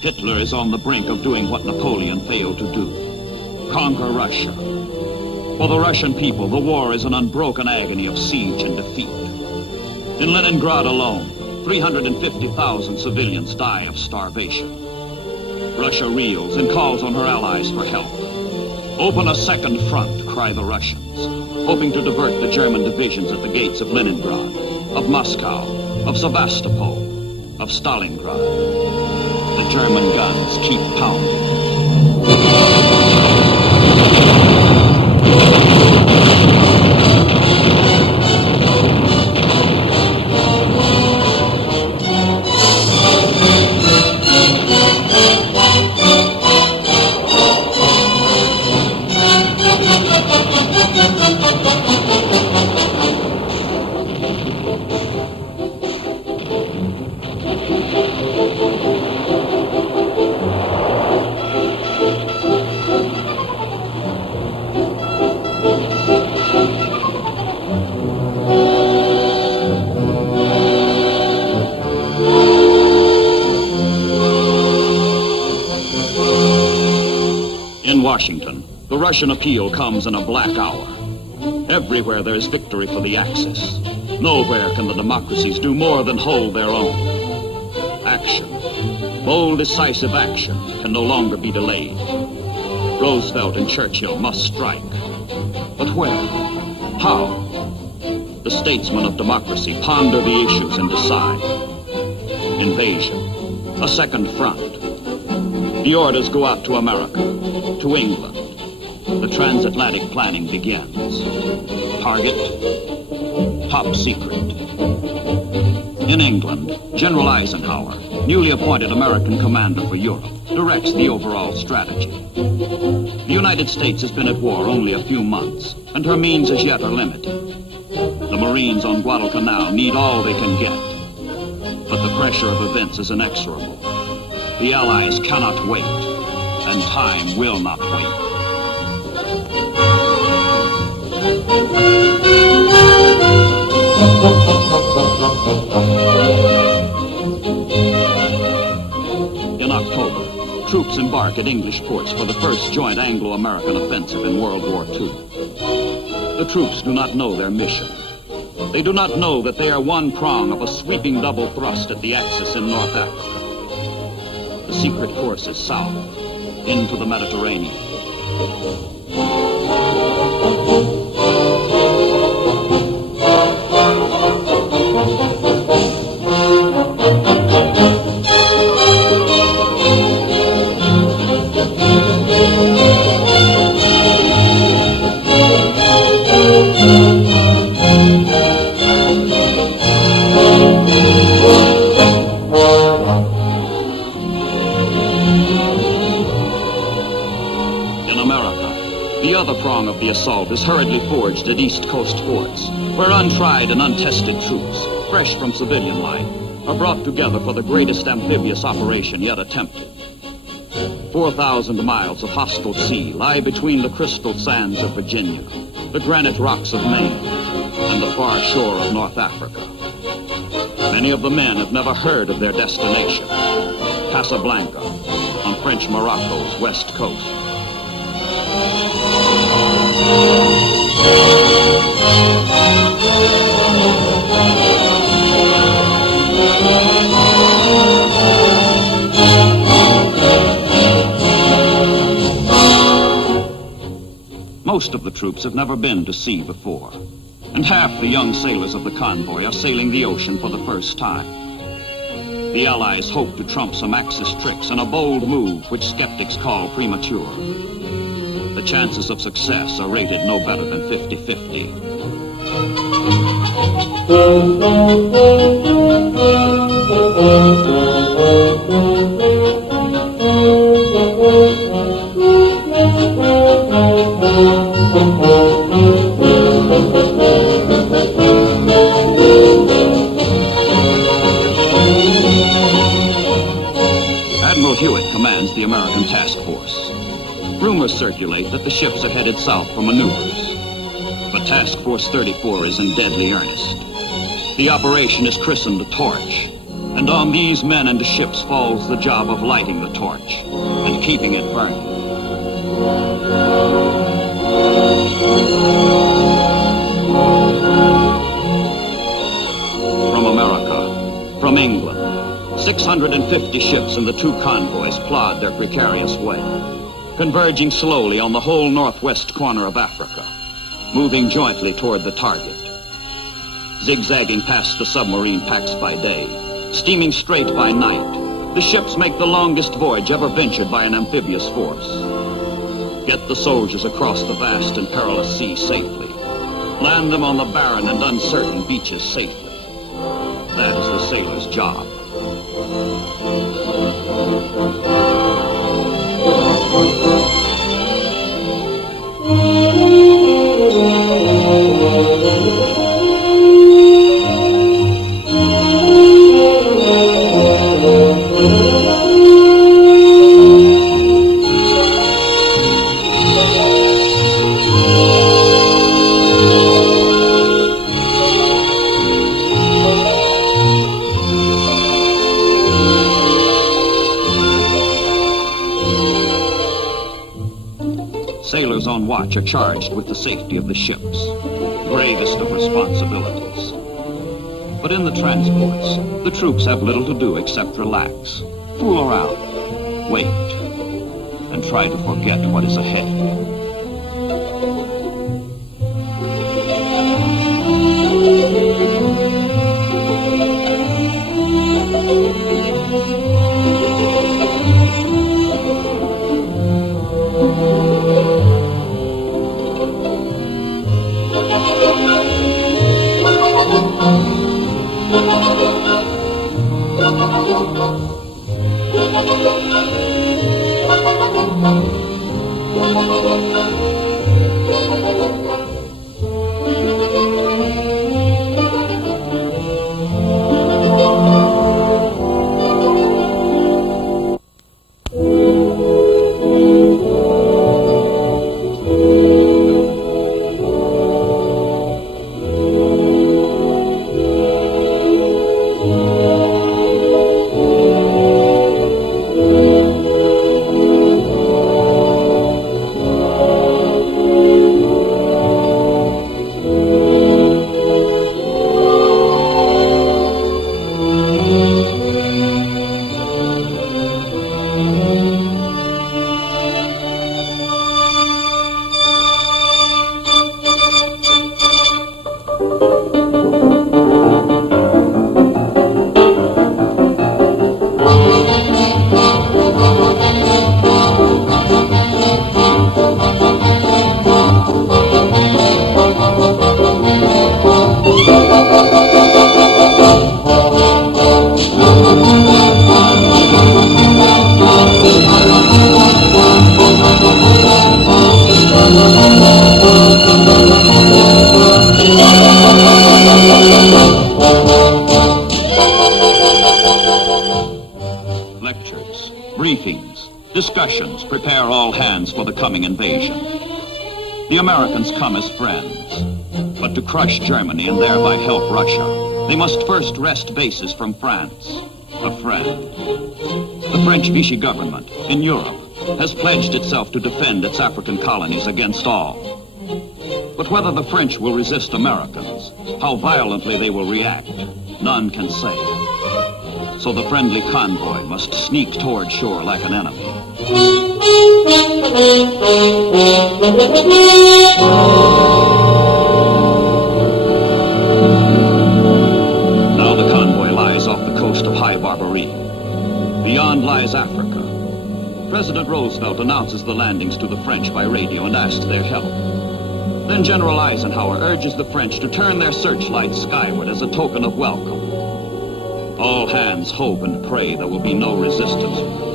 Hitler is on the brink of doing what Napoleon failed to do. Conquer Russia. For the Russian people, the war is an unbroken agony of siege and defeat. In Leningrad alone, 350,000 civilians die of starvation. Russia reels and calls on her allies for help. Open a second front, cry the Russians, hoping to divert the German divisions at the gates of Leningrad, of Moscow, of Sevastopol, of Stalingrad. The German guns keep pounding. In Washington, the Russian appeal comes in a black hour. Everywhere there is victory for the Axis. Nowhere can the democracies do more than hold their own. Action, bold, decisive action, can no longer be delayed. Roosevelt and Churchill must strike. But where? How? The statesmen of democracy ponder the issues and decide. Invasion, a second front. The orders go out to America, to England. The transatlantic planning begins. Target, top secret. In England, General Eisenhower, newly appointed American commander for Europe, directs the overall strategy. The United States has been at war only a few months, and her means as yet are limited. The Marines on Guadalcanal need all they can get. But the pressure of events is inexorable. The Allies cannot wait, and time will not wait. In October, troops embark at English ports for the first joint Anglo-American offensive in World War II. The troops do not know their mission. They do not know that they are one prong of a sweeping double thrust at the Axis in North Africa. The secret course is south, into the Mediterranean. Of the assault is hurriedly forged at East Coast forts, where untried and untested troops, fresh from civilian life, are brought together for the greatest amphibious operation yet attempted. 4,000 miles of hostile sea lie between the crystal sands of Virginia, the granite rocks of Maine, and the far shore of North Africa. Many of the men have never heard of their destination, Casablanca, on French Morocco's west coast. Most of the troops have never been to sea before, and half the young sailors of the convoy are sailing the ocean for the first time. The Allies hope to trump some Axis tricks in a bold move which skeptics call premature. The chances of success are rated no better than 50-50. Admiral Hewitt commands the American task force. Rumors circulate that the ships are headed south for maneuvers. But Task Force 34 is in deadly earnest. The operation is christened Torch, And on these men and ships falls the job of lighting the torch and keeping it burning. From America, from England, 650 ships and the 2 convoys plod their precarious way, converging slowly on the whole northwest corner of Africa, moving jointly toward the target. Zigzagging past the submarine packs by day, steaming straight by night, the ships make the longest voyage ever ventured by an amphibious force. Get the soldiers across the vast and perilous sea safely. Land them on the barren and uncertain beaches safely. That is the sailor's job. Sailors on watch are charged with the safety of the ships, gravest of responsibilities. But in the transports, the troops have little to do except relax, fool around, wait, and try to forget what is ahead. Lectures, briefings, discussions prepare all hands for the coming invasion. The Americans come as friends, but to crush Germany and thereby help Russia, they must first wrest bases from France, a friend. The French Vichy government in Europe has pledged itself to defend its African colonies against all. But whether the French will resist Americans, how violently they will react, none can say. So the friendly convoy must sneak toward shore like an enemy. Now the convoy lies off the coast of High Barbary. Beyond lies Africa. President Roosevelt announces the landings to the French by radio and asks their help. Then General Eisenhower urges the French to turn their searchlights skyward as a token of welcome. All hands hope and pray there will be no resistance.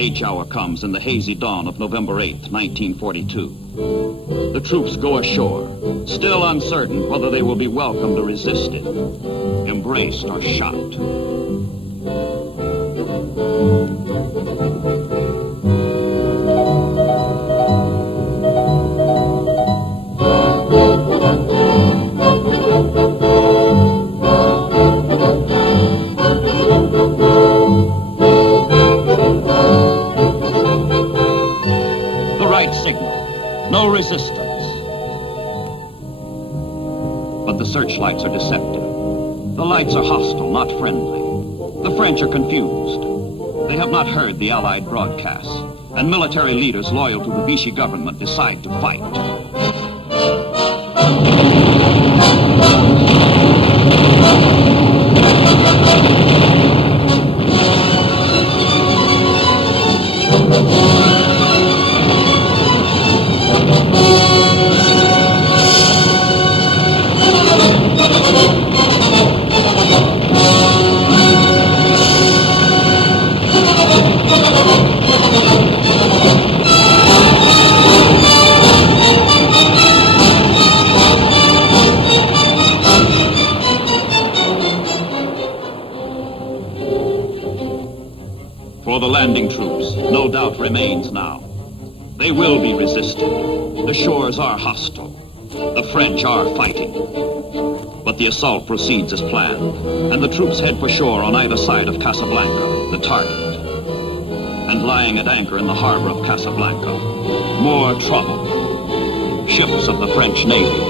H hour comes in the hazy dawn of November 8th, 1942. The troops go ashore, still uncertain whether they will be welcomed or resisted, embraced or shot. No resistance. But the searchlights are deceptive. The lights are hostile, not friendly. The French are confused. They have not heard the Allied broadcasts, and military leaders loyal to the Vichy government decide to fight. For the landing troops, no doubt remains now. They will be resisted. The shores are hostile. The French are fighting. But the assault proceeds as planned, and the troops head for shore on either side of Casablanca, the target. And lying at anchor in the harbor of Casablanca, more trouble. Ships of the French Navy.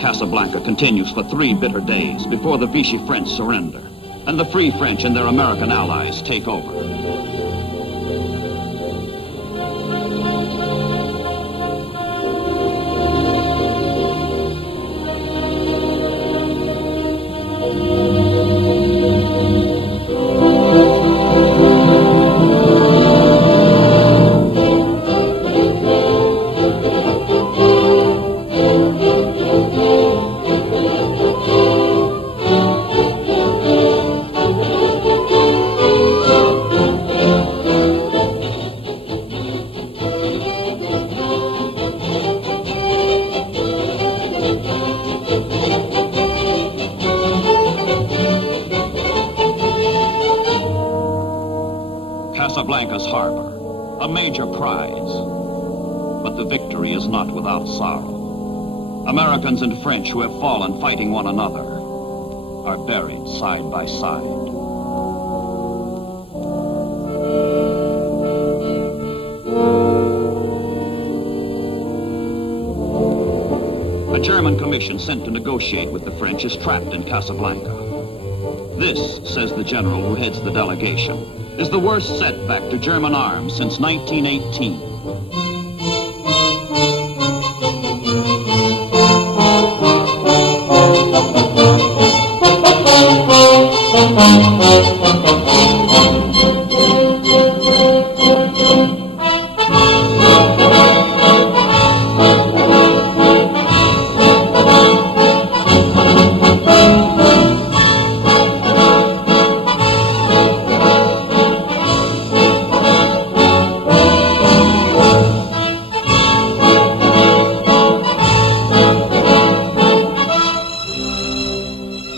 Casablanca continues for 3 bitter days before the Vichy French surrender, and the Free French and their American allies take over. Casablanca's harbor, a major prize. But the victory is not without sorrow. Americans and French who have fallen fighting one another are buried side by side. A German commission sent to negotiate with the French is trapped in Casablanca. This, says the general who heads the delegation, is the worst setback to German arms since 1918.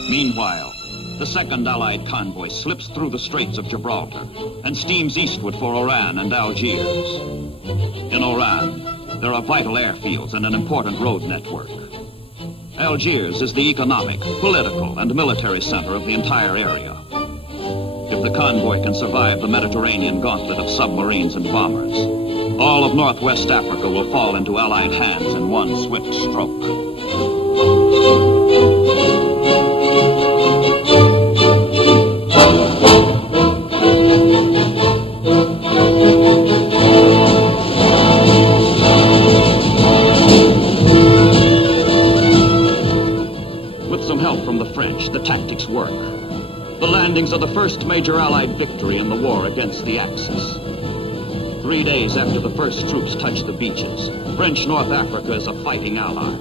Meanwhile, the second Allied convoy slips through the Straits of Gibraltar and steams eastward for Oran and Algiers. In Oran, there are vital airfields and an important road network. Algiers is the economic, political, and military center of the entire area. If the convoy can survive the Mediterranean gauntlet of submarines and bombers, all of Northwest Africa will fall into Allied hands in one swift stroke. With some help from the French, the tactics work. The landings are the first major Allied victory in the war against the Axis. 3 days after the first troops touch the beaches, French North Africa is a fighting ally.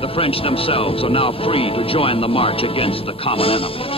The French themselves are now free to join the march against the common enemy.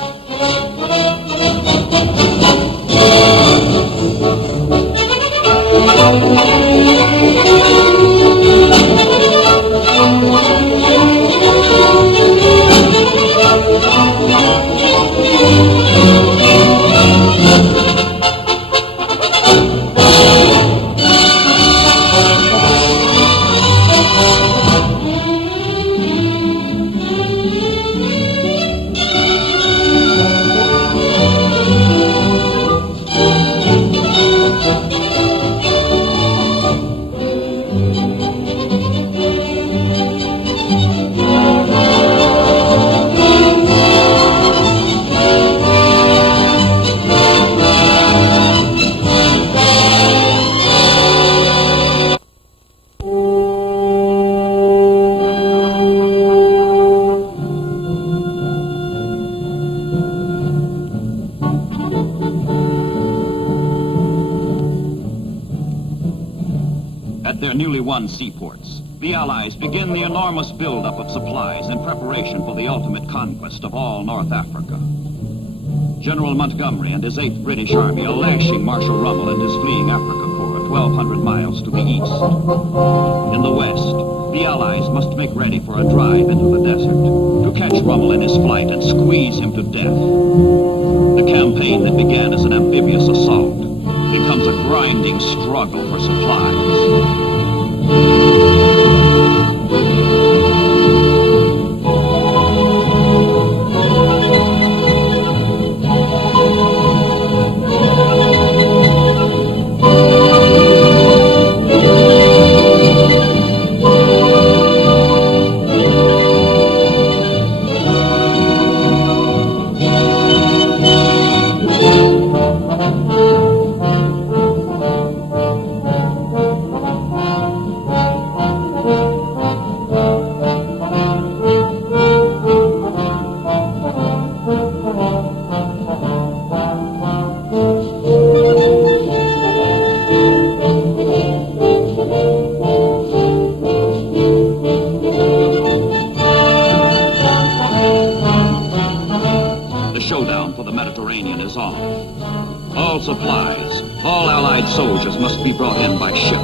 At their newly won seaports, the Allies begin the enormous buildup of supplies in preparation for the ultimate conquest of all North Africa. General Montgomery and his 8th British Army are lashing Marshal Rommel and his fleeing Africa Corps 1,200 miles to the east. In the west, the Allies must make ready for a drive into the desert to catch Rommel in his flight and squeeze him to death. The campaign that began as an amphibious assault becomes a grinding struggle for supplies. Mediterranean is on. All supplies, all Allied soldiers must be brought in by ship.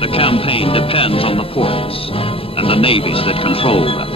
The campaign depends on the ports and the navies that control them.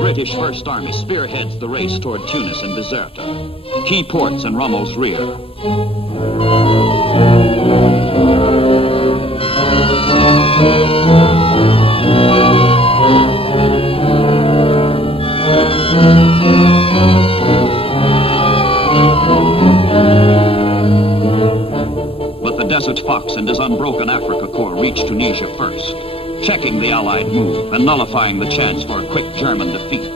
British First Army spearheads the race toward Tunis and Bizerta, key ports in Rommel's rear. But the Desert Fox and his unbroken Africa Corps reach Tunisia first, checking the Allied move and nullifying the chance for a quick German defeat.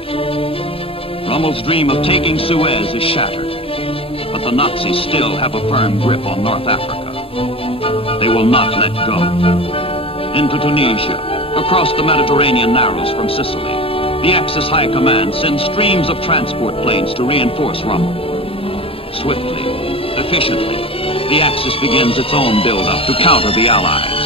Rommel's dream of taking Suez is shattered, but the Nazis still have a firm grip on North Africa. They will not let go. Into Tunisia, across the Mediterranean narrows from Sicily, the Axis High Command sends streams of transport planes to reinforce Rommel. Swiftly, efficiently, the Axis begins its own build-up to counter the Allies.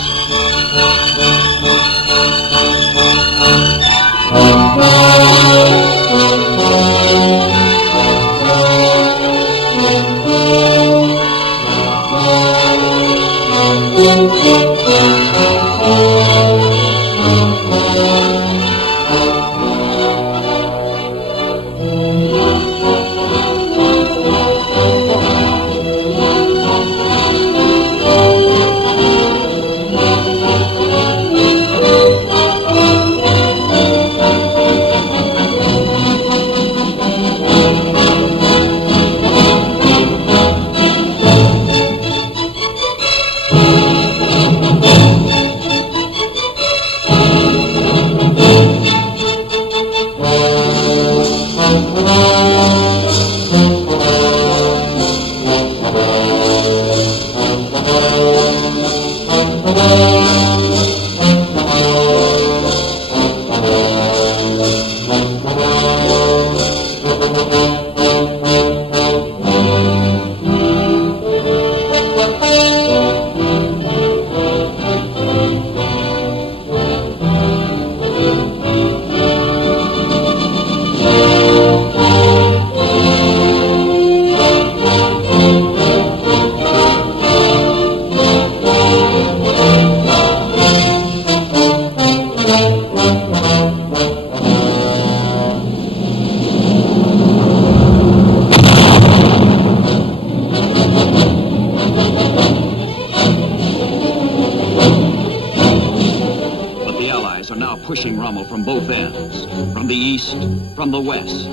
Pushing Rommel from both ends, from the east, from the west.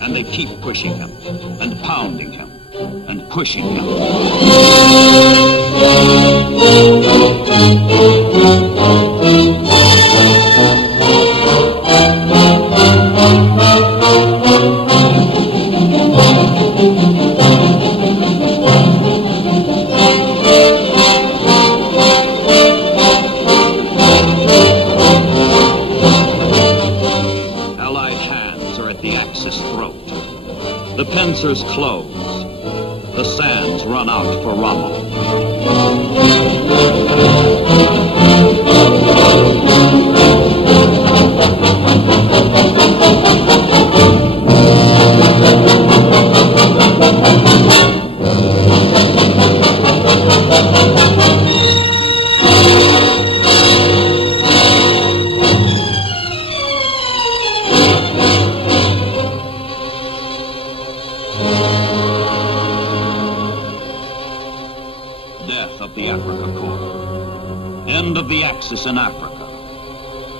And they keep pushing him, and pounding him, and pushing him. The pincers close. The sands run out for Rommel. Death of the Africa Corps. End of the Axis in Africa.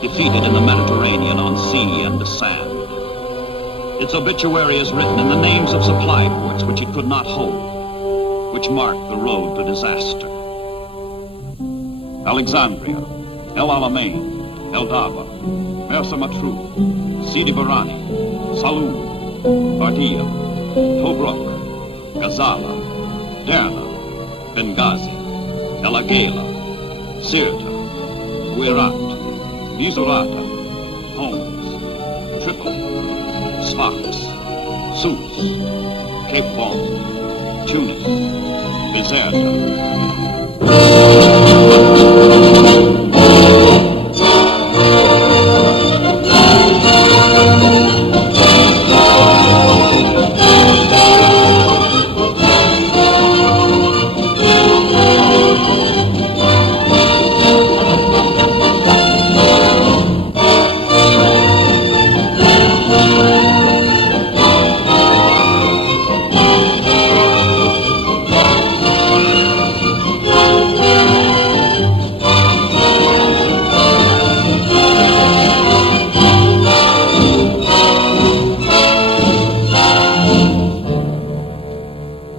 Defeated in the Mediterranean on sea and the sand. Its obituary is written in the names of supply ports which it could not hold, which marked the road to disaster. Alexandria, El Alamein, El Daba, Mersa Matruh, Sidi Barani, Saloum, Bardia, Tobruk, Gazala, Derna, Benghazi, El Agheila, Sirte, Guerat, Misurata, Homs, Tripoli, Sfax, Sousse, Cape Bon, Tunis, Bizerta.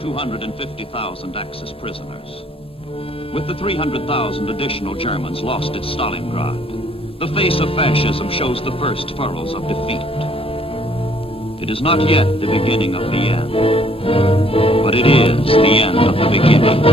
250,000 Axis prisoners. With the 300,000 additional Germans lost at Stalingrad, the face of fascism shows the first furrows of defeat. It is not yet the beginning of the end, but it is the end of the beginning.